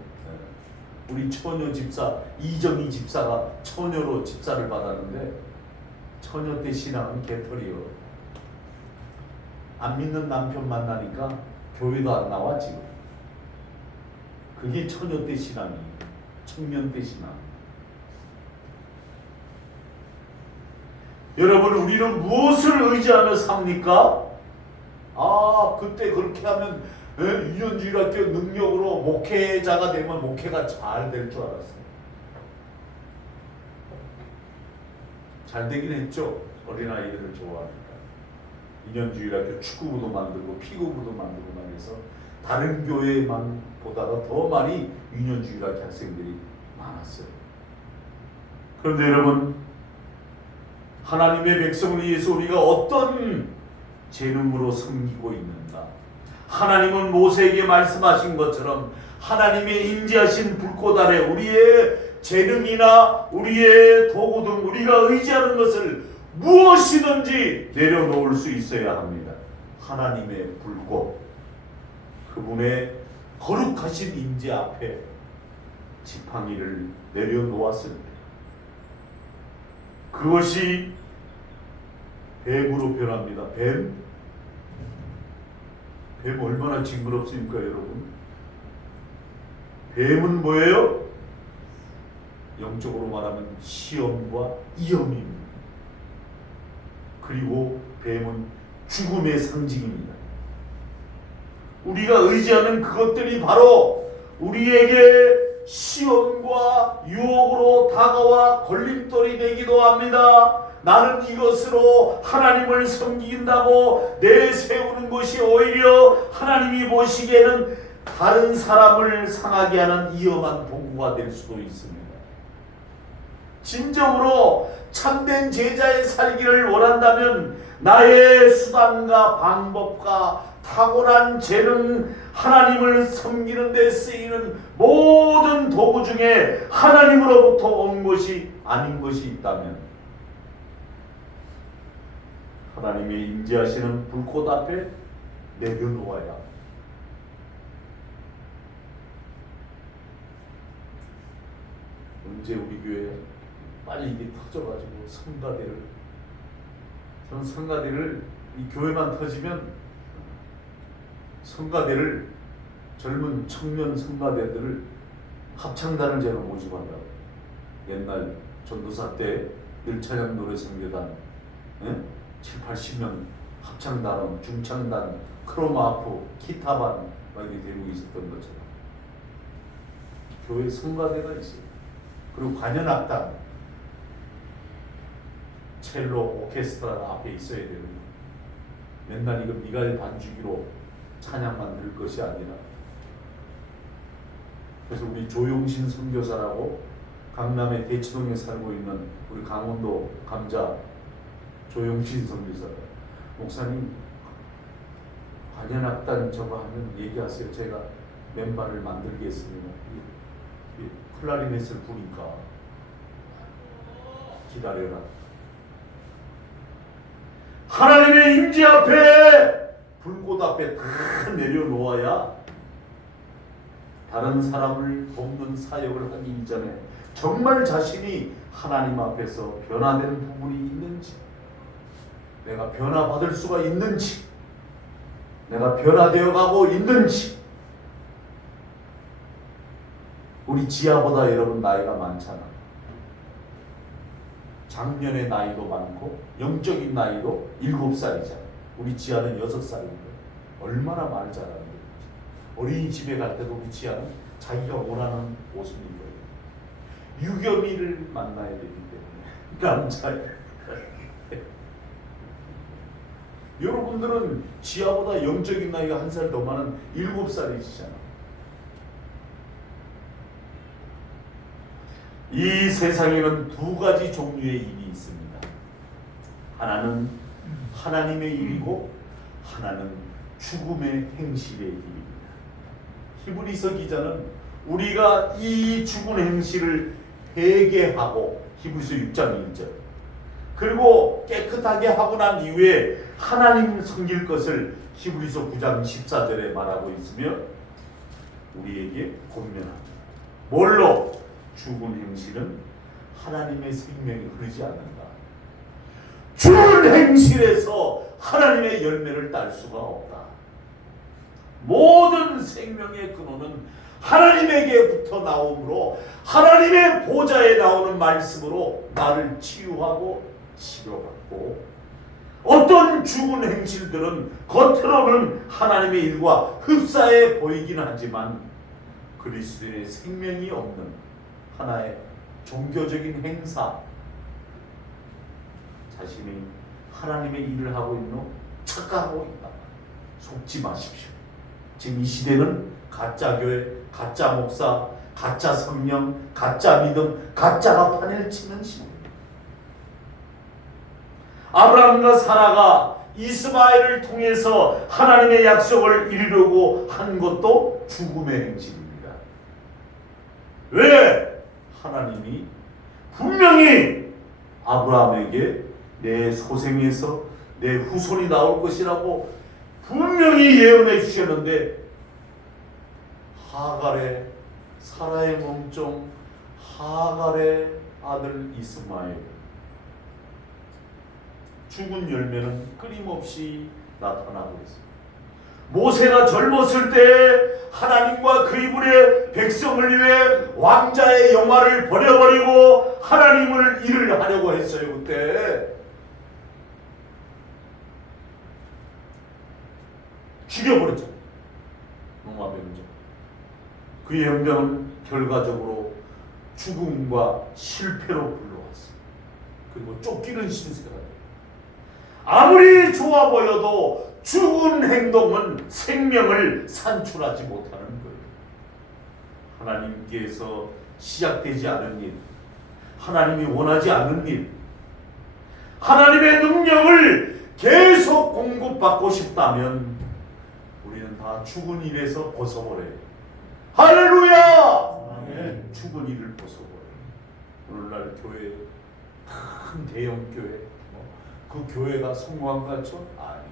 우리 처녀 집사 이정희 집사가 처녀로 집사를 받았는데 처녀 때 신앙은 개털이요. 안 믿는 남편 만나니까 교회도 안 나와 지금. 그게 처녀 때 신앙이에요. 청년 때 신앙. 여러분 우리는 무엇을 의지하며 삽니까? 그때 그렇게 하면 유년주일학교 능력으로 목회자가 되면 목회가 잘 될 줄 알았어요. 잘 되긴 했죠. 어린아이들을 좋아하니까. 유년주일학교 축구부도 만들고 피구부도 만들고 막 해서 다른 교회만 보다가 더 많이 유년주일학교 학생들이 많았어요. 그런데 여러분, 하나님의 백성을 위해서 우리가 어떤 재능으로 섬기고 있는가? 하나님은 모세에게 말씀하신 것처럼 하나님의 인지하신 불꽃 아래 우리의 재능이나 우리의 도구 등 우리가 의지하는 것을 무엇이든지 내려놓을 수 있어야 합니다. 하나님의 불꽃, 그분의 거룩하신 임재 앞에 지팡이를 내려놓았을 때 그것이 뱀으로 변합니다. 뱀 얼마나 징그럽습니까, 여러분? 뱀은 뭐예요? 영적으로 말하면 시험과 위험입니다. 그리고 뱀은 죽음의 상징입니다. 우리가 의지하는 그것들이 바로 우리에게 시험과 유혹으로 다가와 걸림돌이 되기도 합니다. 나는 이것으로 하나님을 섬긴다고 내세우는 것이 오히려 하나님이 보시기에는 다른 사람을 상하게 하는 위험한 도구가 될 수도 있습니다. 진정으로 참된 제자의 살기를 원한다면 나의 수단과 방법과 탁월한 재능, 하나님을 섬기는 데 쓰이는 모든 도구 중에 하나님으로부터 온 것이 아닌 것이 있다면 하나님의 임재하시는 불꽃 앞에 내려놓아야 언제 우리 교회에 빨리 이게 터져가지고 성가대를, 저는 성가대를 이 교회만 터지면 성가대를, 젊은 청년 성가대들을 합창단을 제가 모집한다고. 옛날 전도사 때 늘찬양 노래성교단 7, 80명 합창단, 중창단, 크로마프, 기타반 이렇게 데리고 있었던 것처럼 교회 성가대가 있어요. 그리고 관현악단, 첼로, 오케스트라 앞에 있어야 되는, 맨날 이거 미갈 반주기로 찬양만 들 것이 아니라. 그래서 우리 조용신 선교사라고 강남의 대치동에 살고 있는 우리 강원도 감자 조용신 선교사, 목사님 관현악단 저거 하면 얘기하세요. 제가 멤버를 만들겠습니다. 클라리넷을 부니까 기다려라. 하나님의 임재 앞에, 불꽃 앞에 다 내려놓아야 다른 사람을 돕는 사역을 하기 이전에 정말 자신이 하나님 앞에서 변화되는 부분이 있는지, 내가 변화받을 수가 있는지, 내가 변화되어 가고 있는지. 우리 지아보다 여러분 나이가 많잖아. 작년의 나이도 많고 영적인 나이도 7살이잖아. 우리 지아는 6살인데 얼마나 말을 잘하는 거지. 어린이집에 갈 때도 우리 지아는 자기가 원하는 옷을 입어요. 유겸이를 만나야 되기 때문에 남자예요. 여러분들은 지아보다 영적인 나이가 1살 더 많은 7살이시잖아. 이 세상에는 2가지 종류의 일이 있습니다. 하나는 하나님의 일이고 하나는 죽음의 행실의 일입니다. 히브리서 기자는 우리가 이 죽은 행실을 회개하고, 히브리서 6장 1절, 그리고 깨끗하게 하고 난 이후에 하나님을 섬길 것을 히브리서 9장 14절에 말하고 있으며 우리에게 권면합니다. 뭘로? 죽은 행실은 하나님의 생명이 흐르지 않는다. 죽은 행실에서 하나님의 열매를 딸 수가 없다. 모든 생명의 근원은 하나님에게부터 나오므로 하나님의 보좌에 나오는 말씀으로 나를 치유하고 치료받고, 어떤 죽은 행실들은 겉으로는 하나님의 일과 흡사해 보이긴 하지만 그리스도의 생명이 없는 하나의 종교적인 행사, 자신이 하나님의 일을 하고 있는 착각하고 있다. 속지 마십시오. 지금 이 시대는 가짜 교회, 가짜 목사, 가짜 성령, 가짜 믿음, 가짜가 판을 치는 시대입니다. 아브라함과 사라가 이스마엘을 통해서 하나님의 약속을 이루려고 한 것도 죽음의 행실입니다. 왜? 하나님이 분명히 아브라함에게 내 소생에서 내 후손이 나올 것이라고 분명히 예언해 주셨는데, 하갈의, 사라의 몸종 하갈의 아들 이스마엘, 죽은 열매는 끊임없이 나타나고 있습니다. 모세가 젊었을 때 하나님과 그 이불의 백성을 위해 왕자의 영화를 버려버리고 하나님을 일을 하려고 했어요. 그때 죽여버렸죠. 모압의 문제. 그의 행동은 결과적으로 죽음과 실패로 불러왔어요. 그리고 쫓기는 신세가 돼요. 아무리 좋아 보여도 죽은 행동은 생명을 산출하지 못하는 거예요. 하나님께서 시작되지 않은 일, 하나님이 원하지 않는 일, 하나님의 능력을 계속 공급받고 싶다면 우리는 다 죽은 일에서 벗어버려요. 할렐루야! 네. 죽은 일을 벗어버려요. 오늘날 교회, 큰 대형 교회, 그 교회가 성공한 것 같죠? 아니에요.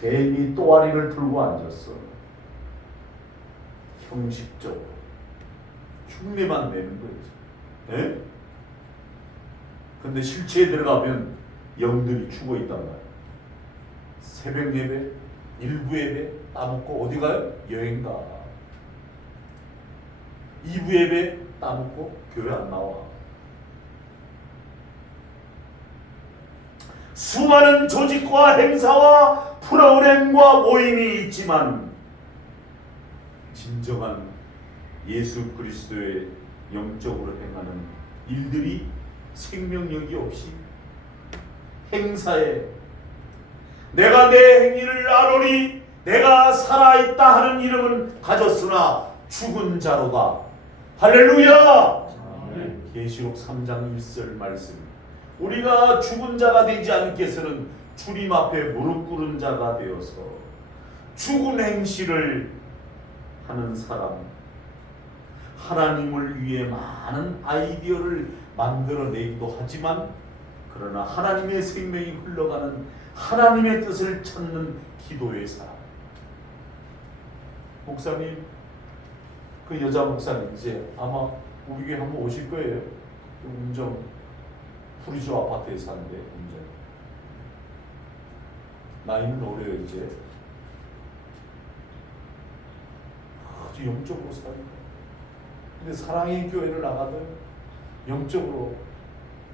괜히 또아리를 들고 앉았어. 형식적으로 흉내만 내는 거죠. 네? 근데 실체에 들어가면 영들이 죽어 있단 말이에요. 새벽 예배, 일부 예배 따먹고 어디 가요? 여행 가. 2부 예배 따먹고 교회 안 나와. 수많은 조직과 행사와 프로그램과 모임이 있지만 진정한 예수 그리스도의 영적으로 행하는 일들이 생명력이 없이 행사에 내가 내 행위를 아노니 내가 살아있다 하는 이름은 가졌으나 죽은 자로다. 할렐루야. 계시록 3장 1절 말씀. 우리가 죽은 자가 되지 않겠으는 주님 앞에 무릎 꿇은 자가 되어서 죽은 행실을 하는 사람, 하나님을 위해 많은 아이디어를 만들어내기도 하지만 그러나 하나님의 생명이 흘러가는 하나님의 뜻을 찾는 기도의 사람. 목사님, 그 여자 목사님 이제 아마 우리 교회 한번 오실 거예요. 운정 프리조 아파트에 사는데 운정. 나이는 어려요 이제. 아주 영적으로 살아요. 근데 사랑의 교회를 나가면 영적으로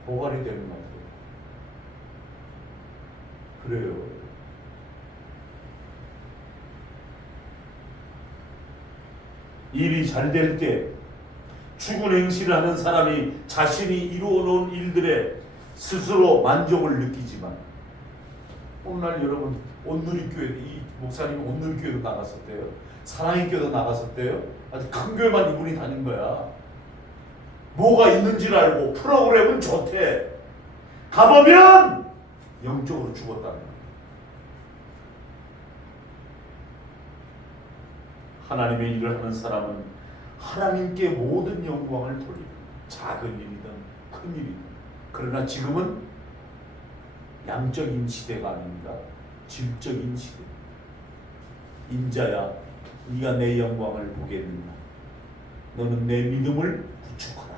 고갈이 되는 것 같아요. 그래요. 일이 잘 될 때 죽은 행실을 하는 사람이 자신이 이루어놓은 일들에 스스로 만족을 느끼지만 오늘날 여러분 온누리교회, 이 목사님이 온누리교회도 나갔었대요. 사랑의 교회도 나갔었대요. 아주 큰 교회만 이분이 다닌 거야. 뭐가 있는지를 알고 프로그램은 좋대. 가보면 영적으로 죽었다는 거야. 하나님의 일을 하는 사람은 하나님께 모든 영광을 돌리고 작은 일이든 큰 일이든. 그러나 지금은 양적인 시대가 아닙니다. 질적인 시대. 인자야, 네가 내 영광을 보겠느냐. 너는 내 믿음을 구축하라.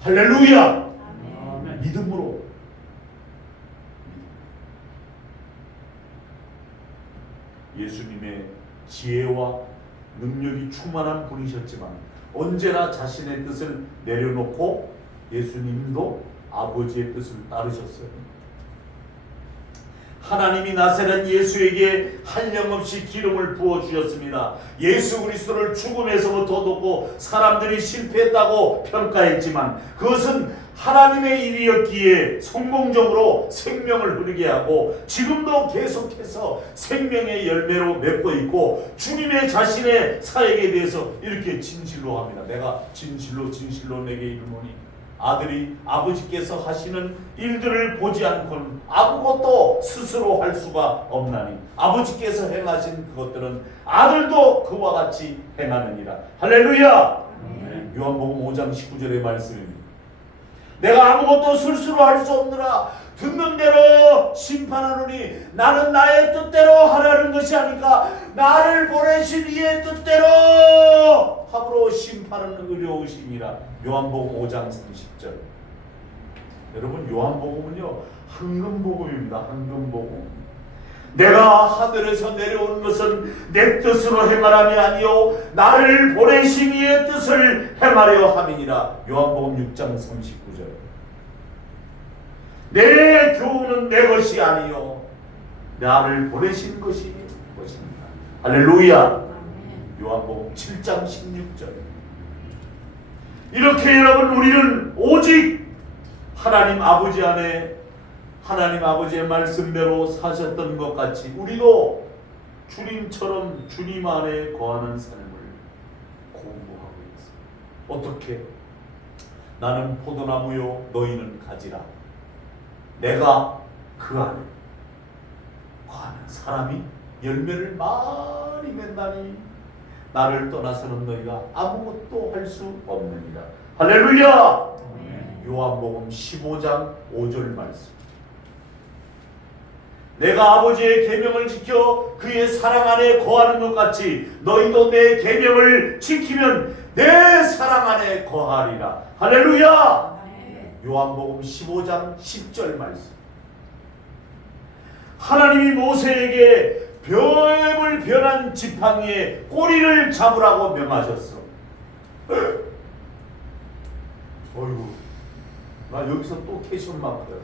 할렐루야. 아멘. 믿음으로. 예수님의 지혜와 능력이 충만한 분이셨지만 언제나 자신의 뜻을 내려놓고 예수님도 아버지의 뜻을 따르셨어요. 하나님이 나사렛 예수에게 한량없이 기름을 부어주셨습니다. 예수 그리스도를 죽음에서부터 돕고 사람들이 실패했다고 평가했지만 그것은 하나님의 일이었기에 성공적으로 생명을 흐르게 하고 지금도 계속해서 생명의 열매로 맺고 있고 주님의 자신의 사역에 대해서 이렇게 진실로 합니다. 내가 진실로 내게 이르노니 아들이 아버지께서 하시는 일들을 보지 않고는 아무것도 스스로 할 수가 없나니 아버지께서 행하신 그것들은 아들도 그와 같이 행하느니라. 할렐루야. 요한복음 5장 19절의 말씀입니다. 내가 아무것도 스스로 할 수 없느라 듣는 대로 심판하노니 나는 나의 뜻대로 하라는 것이 아니까 나를 보내신 이의 뜻대로 함으로 심판은 의로우심이라. 요한복음 5장 30절. 여러분 요한복음은요 황금복음입니다. 황금복음. 내가 하늘에서 내려온 것은 내 뜻으로 행하람이 아니요 나를 보내신 이의 뜻을 행하려 함이니라. 요한복음 6장 39절. 내 교훈은 내 것이 아니요 나를 보내신 것이 것입니다. 할렐루야. 요한복음 7장 16절. 이렇게 여러분 우리는 오직 하나님 아버지 안에 하나님 아버지의 말씀대로 사셨던 것 같이 우리도 주님처럼 주님 안에 거하는 삶을 공부하고 있습니다. 어떻게? 나는 포도나무요 너희는 가지라. 내가 그 안에 거하는 사람이 열매를 많이 맺나니 나를 떠나서는 너희가 아무것도 할 수 없느니라. 할렐루야. 요한복음 15장 5절 말씀. 내가 아버지의 계명을 지켜 그의 사랑 안에 거하는 것 같이 너희도 내 계명을 지키면 내 사랑 안에 거하리라. 할렐루야. 요한복음 15장 10절 말씀. 하나님이 모세에게 뱀을 변한 지팡이에 꼬리를 잡으라고 명하셨어. 어이구, 나 여기서 또 캐션 마크야.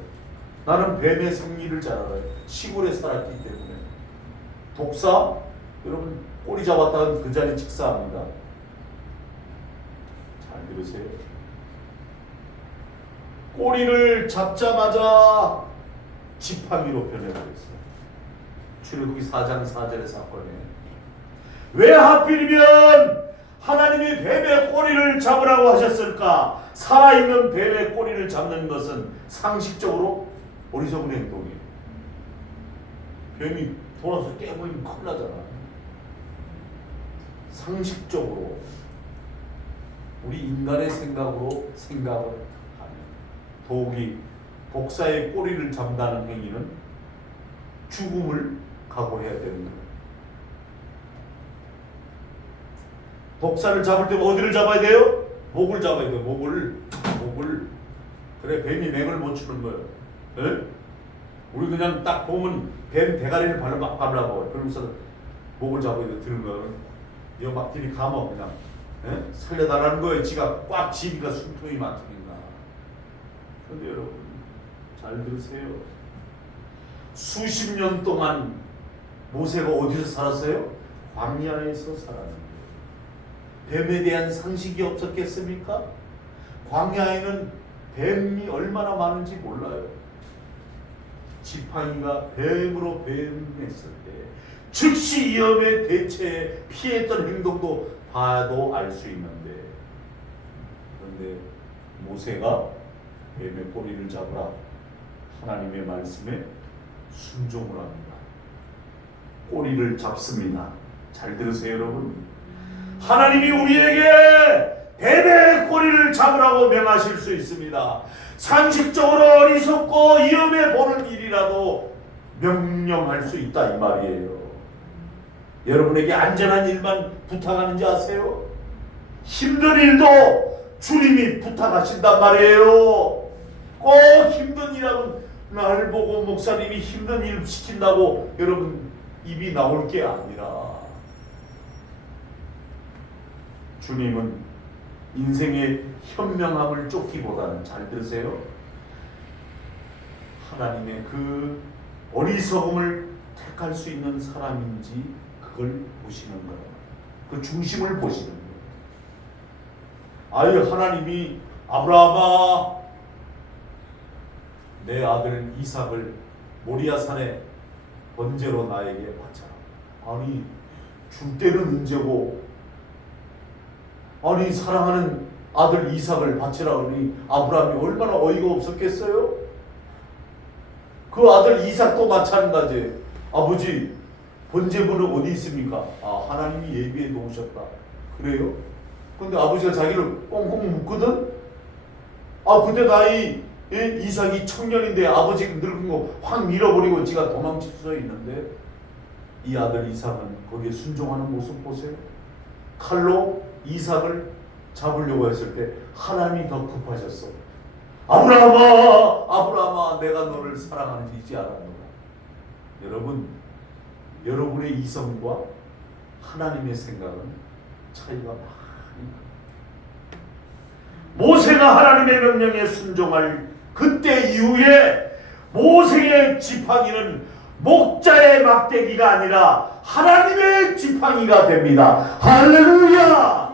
나는 뱀의 생리를 잘 알아요. 시골에 살았기 때문에. 독사, 여러분 꼬리 잡았다는 그 자리 직사합니다. 잘 들으세요. 꼬리를 잡자마자 지팡이로 변해버렸어요. 출애굽기 4장 4절의 사건에. 왜 하필이면 하나님이 뱀의 꼬리를 잡으라고 하셨을까? 살아있는 뱀의 꼬리를 잡는 것은 상식적으로 어리석은 행동이에요. 뱀이 돌아서 깨물리면 큰일 나잖아. 상식적으로 우리 인간의 생각으로 생각을 하면 더욱이 독사의 꼬리를 잡는다는 행위는 죽음을 각오해야 되는 거예요. 독사를 잡을 때 어디를 잡아야 돼요? 목을 잡아야 돼요. 목을. 그래 뱀이 맥을 못 추는 거예요. 네? 우리 그냥 딱 보면 뱀 대가리를 발로 막 발라버려요. 그러면서 목을 잡아야 돼. 들은 거예요. 이거 막 들이 감어 그냥. 네? 살려달라는 거예요. 지가 꽉 지니까 숨통이 막히니까. 그런데 여러분 잘 들으세요. 수십 년 동안 모세가 어디서 살았어요? 광야에서 살았는데 뱀에 대한 상식이 없었겠습니까? 광야에는 뱀이 얼마나 많은지 몰라요. 지팡이가 뱀으로 뱀했을 때 즉시 위험에 대처해 피했던 행동도 봐도 알 수 있는데 그런데 모세가 뱀의 꼬리를 잡으라 하나님의 말씀에 순종을 합니다. 꼬리를 잡습니다. 잘 들으세요 여러분. 하나님이 우리에게 뱀의 꼬리를 잡으라고 명하실 수 있습니다. 상식적으로 어리석고 위험해 보는 일이라도 명령할 수 있다 이 말이에요. 여러분에게 안전한 일만 부탁하는지 아세요? 힘든 일도 주님이 부탁하신단 말이에요. 꼭 힘든 일하면 날 보고 목사님이 힘든 일 시킨다고 여러분 입이 나올 게 아니라 주님은 인생의 현명함을 쫓기보다는 잘 들으세요. 하나님의 그 어리석음을 택할 수 있는 사람인지 그걸 보시는 거예요. 그 중심을 보시는 거예요. 아유 하나님이 아브라함아 내 아들 이삭을 모리아산에 번제로 나에게 바쳐라. 아니, 줄 때는 언제고, 아니 사랑하는 아들 이삭을 바치라 그러니 아브라함이 얼마나 어이가 없었겠어요? 그 아들 이삭도 마찬가지예요. 아버지, 번제물은 어디 있습니까? 아, 하나님이 예비해 놓으셨다. 그래요? 근데 아버지가 자기를 꽁꽁 묶거든? 아, 그때 나이 이삭이 청년인데 아버지 늙은 거 확 밀어버리고 지가 도망칠 수 있는데, 이 아들 이삭은 거기에 순종하는 모습 보세요. 칼로 이삭을 잡으려고 했을 때 하나님이 더 급하셨어. 아브라함아, 아브라함아, 내가 너를 사랑하는지 잊지 않았노라. 여러분, 여러분의 이성과 하나님의 생각은 차이가 많이 납니다. 모세가 하나님의 명령에 순종할 그때 이후에 모세의 지팡이는 목자의 막대기가 아니라 하나님의 지팡이가 됩니다. 할렐루야!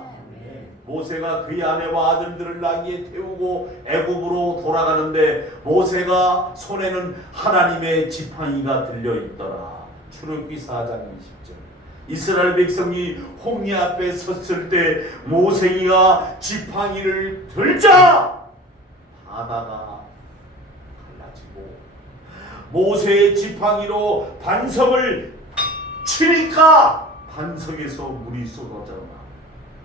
모세가 그의 아내와 아들들을 나귀에 태우고 애굽으로 돌아가는데 모세가 손에는 하나님의 지팡이가 들려있더라. 출애굽기 4장 20절. 이스라엘 백성이 홍해 앞에 섰을 때 모세가 지팡이를 들자 바다가 갈라지고, 모세의 지팡이로 반석을 치니까 반석에서 물이 쏟아져 나와.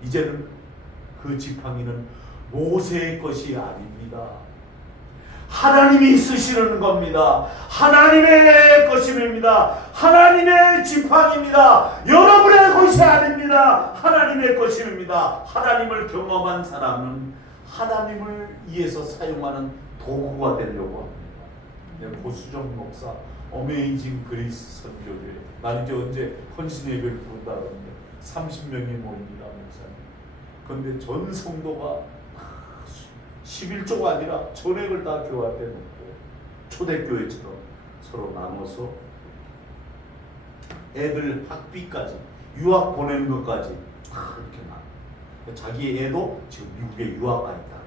이제는 그 지팡이는 모세의 것이 아닙니다. 하나님이 쓰시는 겁니다. 하나님의 것입니다. 하나님의 지팡이입니다. 여러분의 것이 아닙니다. 하나님의 것입니다. 하나님을 경험한 사람은 하나님을 위해서 사용하는 도구가 되려고 합니다. 고수정 목사 어메이징 그리스 선교회, 나는 이제 언제 헌신 예배를 부른다 그러는데 30명이 모입니다, 목사님. 그런데 전 성도가 11조가 아니라 전액을 다 교회한테 놓고 초대교회처럼 서로 나눠서 애들 학비까지, 유학 보내는 것까지 다 이렇게 나. 자기 애도 지금 미국에 유학가 있다.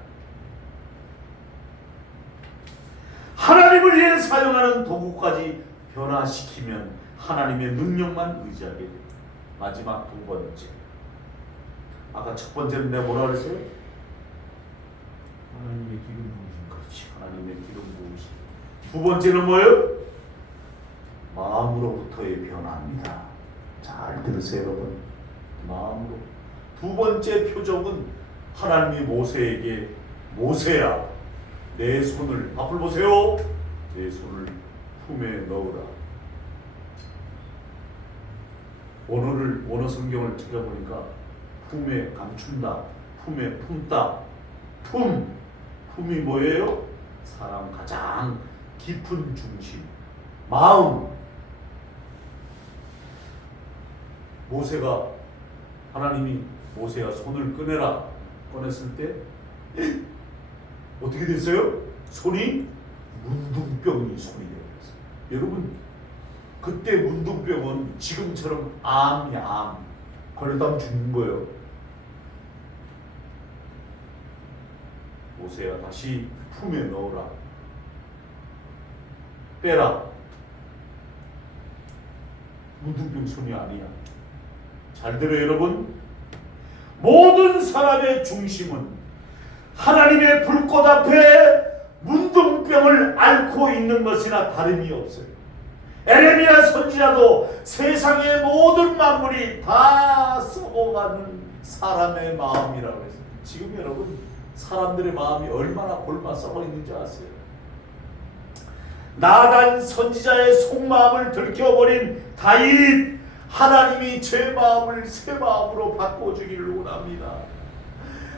하나님을 위해 사용하는 도구까지 변화시키면 하나님의 능력만 의지하게 됩니다. 마지막 두 번째. 아까 첫 번째는 내가 뭐라 그랬어요? 하나님의 기름 부으심. 그렇지, 하나님의 기름 부으심. 두 번째는 뭐예요? 마음으로부터의 변화입니다. 잘 들으세요, 여러분. 마음으로. 두 번째 표적은 하나님이 모세에게, 모세야, 내 손을, 앞을 보세요. 내 손을 품에 넣으라. 원어 성경을 찾아보니까 품에 감춘다, 품에 품다. 품이 뭐예요? 사람 가장 깊은 중심, 마음. 모세가, 하나님이 모세야 손을 꺼내라 꺼냈을 때 어떻게 됐어요? 손이 문둥병이 손이 되었어요. 여러분, 그때 문둥병은 지금처럼 암이 암 걸렸다면 죽는 거예요. 모세야, 다시 품에 넣어라. 빼라. 문둥병 손이 아니야. 잘 들어요, 여러분. 모든 사람의 중심은 하나님의 불꽃 앞에 문둥병을 앓고 있는 것이나 다름이 없어요. 에레미야 선지자도 세상의 모든 만물이 다 썩어가는 사람의 마음이라고 했어요. 지금 여러분, 사람들의 마음이 얼마나 골마 썩어 있는지 아세요? 나단 선지자의 속마음을 들켜버린 다윗, 하나님이 제 마음을 새 마음으로 바꿔주기를 원합니다.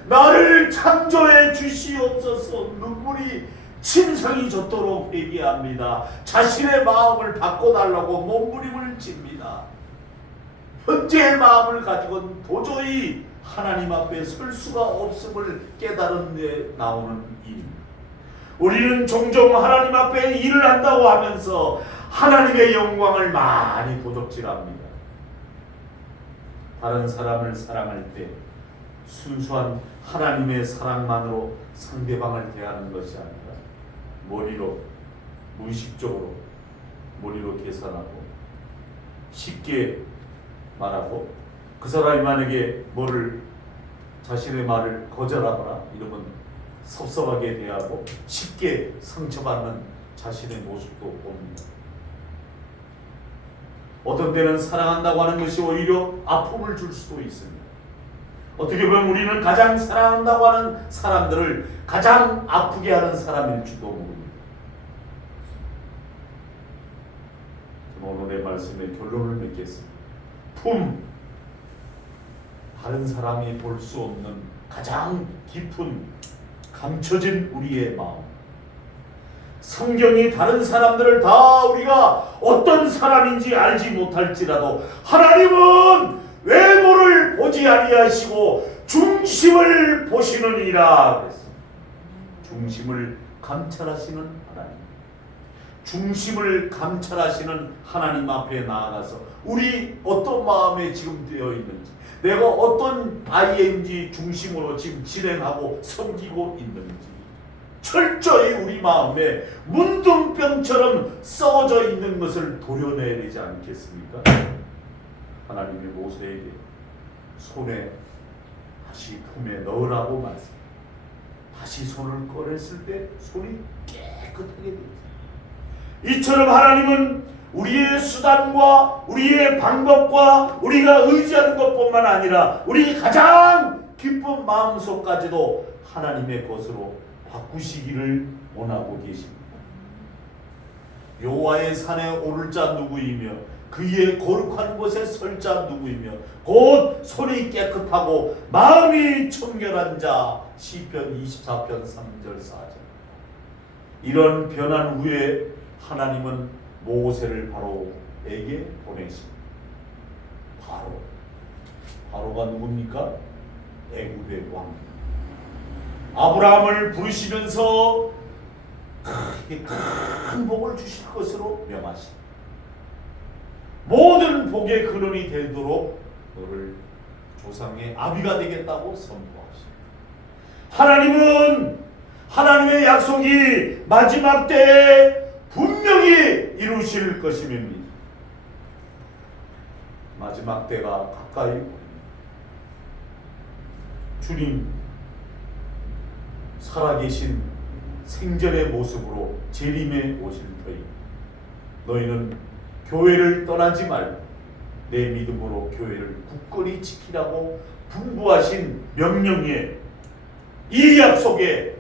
나를 창조해 주시옵소서. 눈물이 침상이 젖도록 회개합니다. 자신의 마음을 바꿔달라고 몸부림을 칩니다. 현재의 마음을 가지고는 도저히 하나님 앞에 설 수가 없음을 깨달은 데 나오는 일입니다. 우리는 종종 하나님 앞에 일을 한다고 하면서 하나님의 영광을 많이 도적질합니다. 다른 사람을 사랑할 때 순수한 하나님의 사랑만으로 상대방을 대하는 것이 아니라 머리로 무의식적으로 머리로 계산하고 쉽게 말하고, 그 사람이 만약에 자신의 말을 거절하거나 이러면 섭섭하게 대하고 쉽게 상처받는 자신의 모습도 봅니다. 어떤 때는 사랑한다고 하는 것이 오히려 아픔을 줄 수도 있습니다. 어떻게 보면 우리는 가장 사랑한다고 하는 사람들을 가장 아프게 하는 사람일지도 모릅니다. 오늘 내 말씀의 결론을 맺겠습니다. 다른 사람이 볼 수 없는 가장 깊은 감춰진 우리의 마음. 성경이 다른 사람들을 다 우리가 어떤 사람인지 알지 못할지라도 하나님은 외모를 보지 아니하시고 중심을 보시느니라 그랬습니다. 중심을 감찰하시는 하나님. 중심을 감찰하시는 하나님 앞에 나아가서 우리 어떤 마음에 지금 되어 있는지, 내가 어떤 아이인지 중심으로 지금 진행하고 섬기고 있는지 철저히 우리 마음에 문둥병처럼 썩어져 있는 것을 도려내야 되지 않겠습니까? 하나님이 모세에게 손에 다시 품에 넣으라고 말씀. 다시 손을 꺼냈을 때 손이 깨끗하게 되었습니다. 이처럼 하나님은 우리의 수단과 우리의 방법과 우리가 의지하는 것뿐만 아니라 우리 가장 깊은 마음속까지도 하나님의 것으로 바꾸시기를 원하고 계십니다. 여호와의 산에 오를 자 누구이며 그의 거룩한 곳에 설 자 누구이며 곧 손이 깨끗하고 마음이 청결한 자. 시편 24편 3절 4절. 이런 변한 후에 하나님은 모세를 바로에게 보내십니다. 바로가 누굽니까? 애굽의 왕입니다. 아브라함을 부르시면서 큰 복을 주실 것으로 명하십니다. 모든 복의 근원이 되도록 너를 조상의 아비가 되겠다고 선포하십니다. 하나님은 하나님의 약속이 마지막 때에 분명히 이루실 것임입니다. 마지막 때가 가까이 오니 주님 살아계신 생전의 모습으로 재림에 오실 터이 너희는 교회를 떠나지 말고 내 믿음으로 교회를 굳건히 지키라고 분부하신 명령에, 이 약속에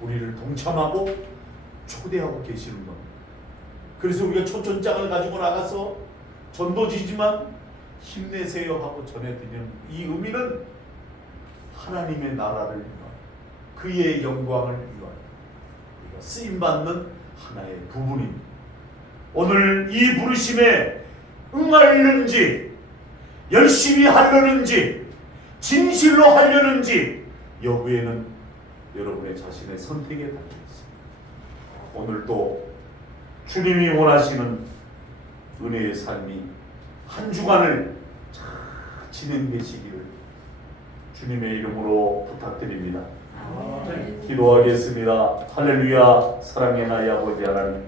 우리를 동참하고 초대하고 계시는 겁니다. 그래서 우리가 초천장을 가지고 나가서 전도지지만 힘내세요 하고 전해드리는 이 의미는 하나님의 나라를 위하여, 그의 영광을 위하여 우리가 쓰임받는 하나의 부분입니다. 오늘 이 부르심에 응하려는지, 열심히 하려는지, 진실로 하려는지 여부에는 여러분의 자신의 선택에 달려 있습니다. 오늘도 주님이 원하시는 은혜의 삶이 한 주간을 잘 진행되시기를 주님의 이름으로 부탁드립니다. 기도하겠습니다. 할렐루야. 사랑의 나의 아버지 하나님,